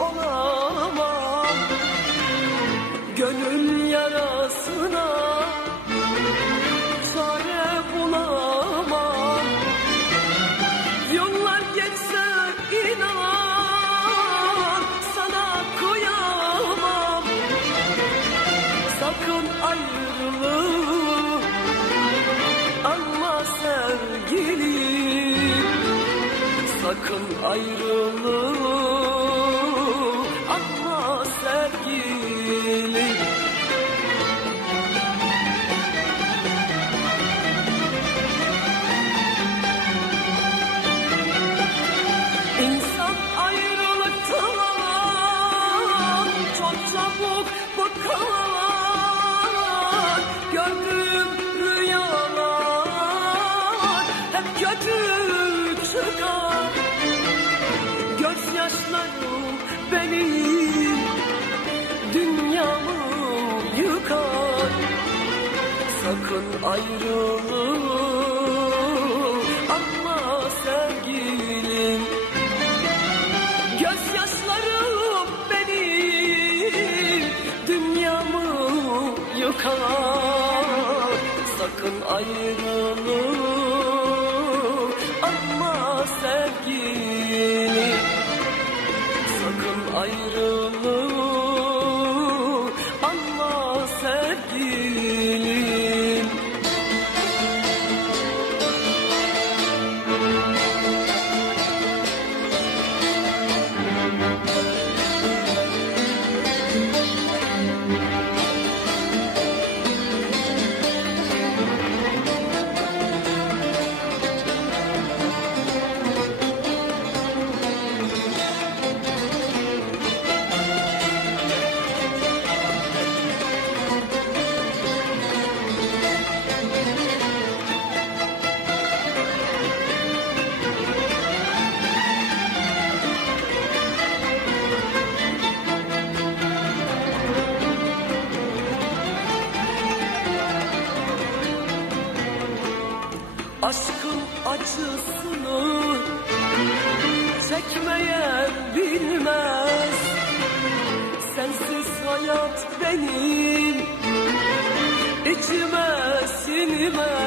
olamam Gönül yarasına çare bulamam Yıllar geçse inan sana kıyamam. Sakın ayrılık anma sevgilim. Sakın ayrılık kötü çıkar benim dünyamı yıkar. Sakın ayrılık anma sevgilim. Gözyaşlarım benim dünyamı yıkar. Sakın ayrılık anma sevgilim Aşkın acısını çekmeyen bilmez. Sensiz hayat benim içime sinmez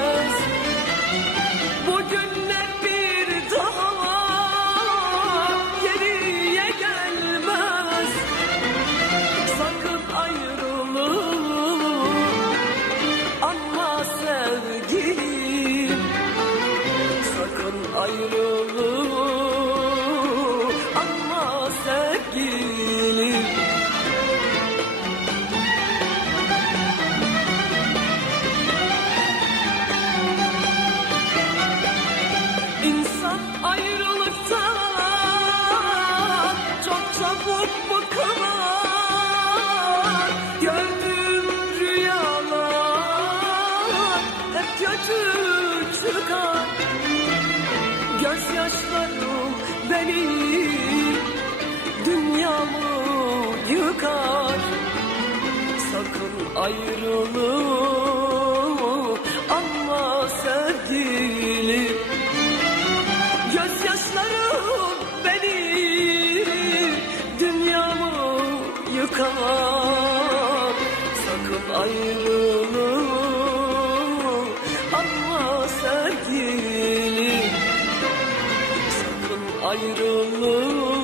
ayrılıktan çok çabuk bıkar Gördüğüm rüyalar hep kötü çıkar Gözyaşlarım benim dünyamı yıkar. Sakın ayrılık ayrılık. Anma sevgilim Sakın ayrılık